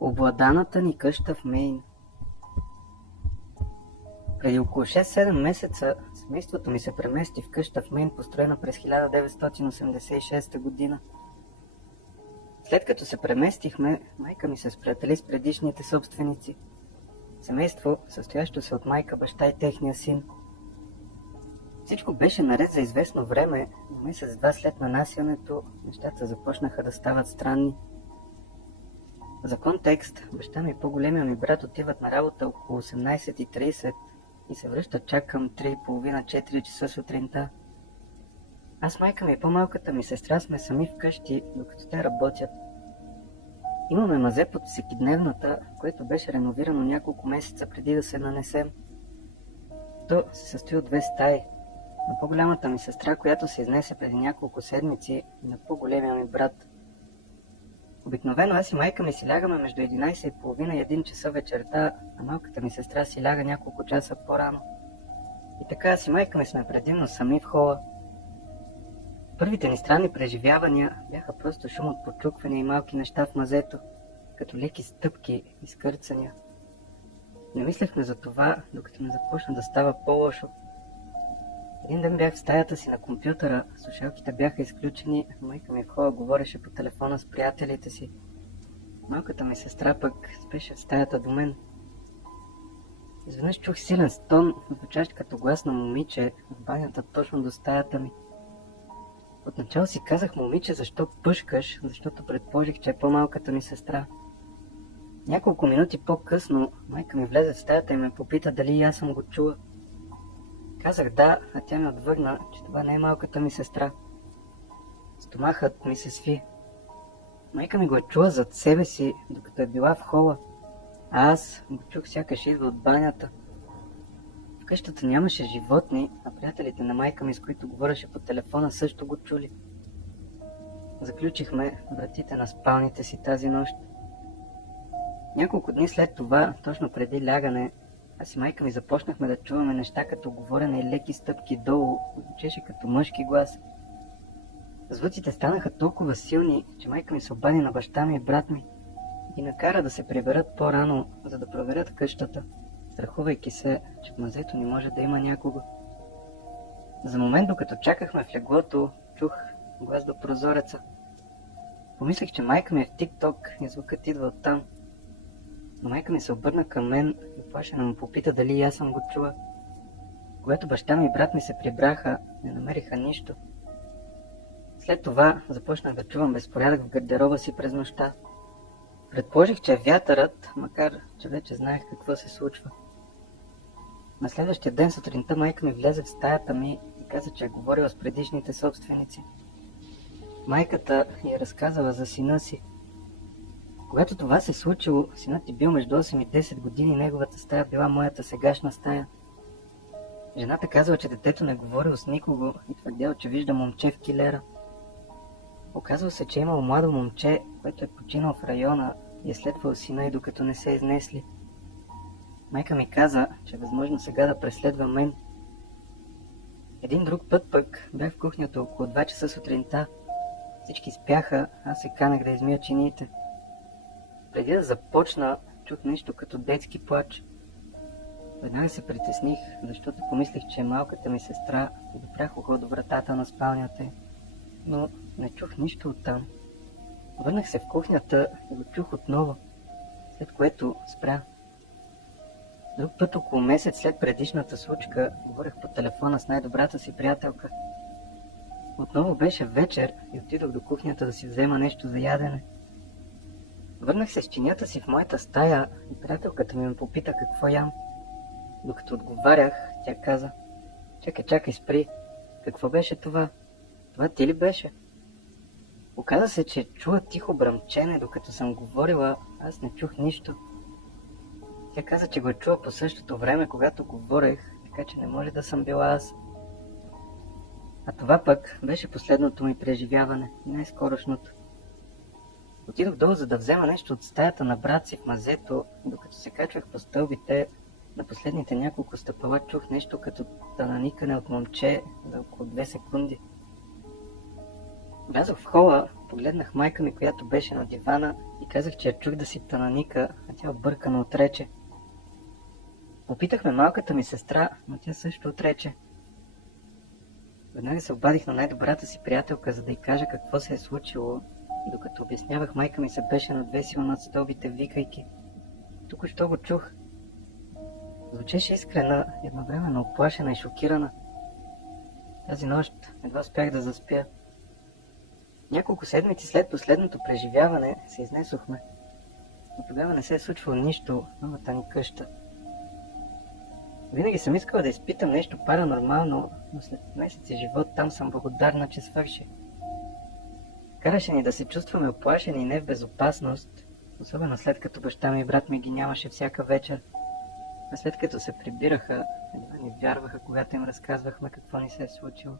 Обладаната ни къща в Мейн. Преди около 6-7 месеца семейството ми се премести в къща в Мейн, построена през 1986 година. След като се преместихме, майка ми се сприятели с предишните собственици. Семейство, състоящо се от майка, баща и техния син. Всичко беше наред за известно време, но месец-два след нанасянето нещата започнаха да стават странни. За контекст, баща ми и по-големия ми брат отиват на работа около 18:30 и се връщат чак към 3:30-4 часа сутринта. Аз, майка ми и по-малката ми сестра сме сами вкъщи, докато те работят. Имаме мазе под всекидневната, което беше реновирано няколко месеца преди да се нанесем. То се състои от 2 стаи. На по-голямата ми сестра, която се изнесе преди няколко седмици, и на по-големия ми брат. Обикновено аз и майка ми си лягаме между 11:30 и 1 часа вечерта, а малката ми сестра си ляга няколко часа по-рано. И така аз и майка ми сме предимно сами в хола. Първите ни странни преживявания бяха просто шум от почуквания и малки неща в мазето, като леки стъпки и скърцания. Не мислехме за това, докато не започна да става по-лошо. Един ден бях в стаята си на компютъра, слушалките бяха изключени, майка ми в хола говореше по телефона с приятелите си. Малката ми сестра пък спеше в стаята до мен. Изведнъж чух силен стон, звучащ като глас на момиче в банята точно до стаята ми. Отначало си казах: момиче, защо пъшкаш, защото предположих, че е по-малката ми сестра. Няколко минути по-късно майка ми влезе в стаята и ме попита дали и аз съм го чула. Казах да, а тя ми отвърна, че това не е малката ми сестра. Стомахът ми се сви. Майка ми го е чула зад себе си, докато е била в хола, а аз го чух сякаш идва от банята. В къщата нямаше животни, а приятелите на майка ми, с които говореше по телефона, също го чули. Заключихме вратите на спалните си тази нощ. Няколко дни след това, точно преди лягане, аз и майка ми започнахме да чуваме неща като говорене и леки стъпки долу, звучеше като мъжки глас. Звуците станаха толкова силни, че майка ми се обади на баща ми и брат ми и ги накара да се приберат по-рано, за да проверят къщата, страхувайки се, че в мазето ни може да има някого. За момент, докато чакахме в леглото, чух глас до прозореца. Помислих, че майка ми е в TikTok и звукът идва оттам. Но майка ми се обърна към мен и плашено ме попита дали и аз съм го чула. Когато баща ми и брат ми се прибраха, не намериха нищо. След това започнах да чувам безпорядък в гардероба си през нощта. Предположих, че е вятърът, макар че вече знаех какво се случва. На следващия ден сутринта майка ми влезе в стаята ми и каза, че е говорила с предишните собственици. Майката ѝ е разказала за сина си. Когато това се случило, синът е бил между 8 и 10 години и неговата стая била моята сегашна стая. Жената казала, че детето не говорило с никого и твърдяла, че вижда момче в килера. Оказва се, че имало младо момче, което е починал в района и е следвал сина и докато не се изнесли. Майка ми каза, че е възможно сега да преследва мен. Един друг път пък бях в кухнята около 2 часа сутринта. Всички спяха, аз се канах да измия чиниите. Преди да започна, чух нещо като детски плач. Веднага се притесних, защото помислих, че е малката ми сестра и допрях ухо до вратата на спалнята й. Но не чух нищо оттам. Върнах се в кухнята и го чух отново, след което спря. Друг път, около месец след предишната случка, говорех по телефона с най-добрата си приятелка. Отново беше вечер и отидох до кухнята да си взема нещо за ядене. Върнах се с чинията си в моята стая и приятелката ми ме попита какво ям. Докато отговарях, тя каза: чакай, спри. Какво беше това? Това ти ли беше? Оказа се, че чула тихо бръмчене, докато съм говорила, аз не чух нищо. Тя каза, че го е чула по същото време, когато говорех, така че не може да съм била аз. А това пък беше последното ми преживяване, най-скорошното. Отидох долу, за да взема нещо от стаята на брат си в мазето, докато се качвах по стълбите. На последните няколко стъпала чух нещо като тананикане от момче за около 2 секунди. Влязох в хола, Погледнах майка ми, която беше на дивана, и казах, че я чух да си тананика, а тя объркано отрече. Попитахме малката ми сестра, но тя също отрече. Веднага се обадих на най-добрата си приятелка, за да й кажа какво се е случило, и докато обяснявах, майка ми се беше надвесила над стълбите, викайки. Току-що го чух. Звучеше искрена, едновременно оплашена и шокирана. Тази нощ едва успях да заспя. Няколко седмици след последното преживяване се изнесохме, но тогава не се е случвало нищо в новата ни къща. Винаги съм искала да изпитам нещо паранормално, но след месеци живот там съм благодарна, че свърши. Караше ни да се чувстваме оплашени и не в безопасност, особено след като баща ми и брат ми ги нямаше всяка вечер. А след като се прибираха, едва ни вярваха, когато им разказвахме какво ни се е случило.